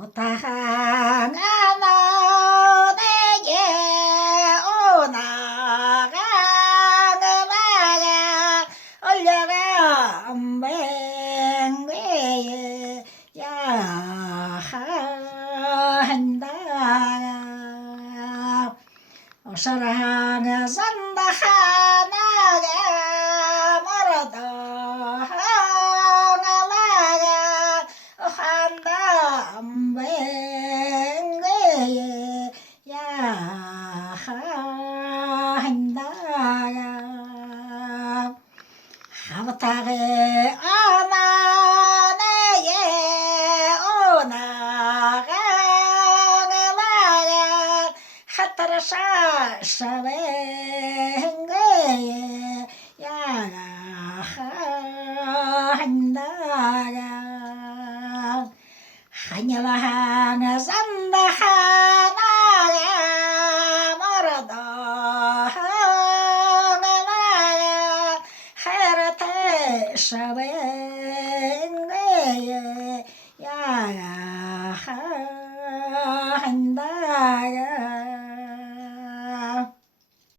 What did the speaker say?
오타하나 내게 오나가나가 올려가 맹괴에 야한다 사랑에 산다 하나가 멀어도 하나가 한다 맹괴에 야한다 하부타게 아나네에 오나가 하타라샤 샤뱅게에 야한다가 하냐라하나 산다 하나가 멀어도 하나가 하라테 샤뱅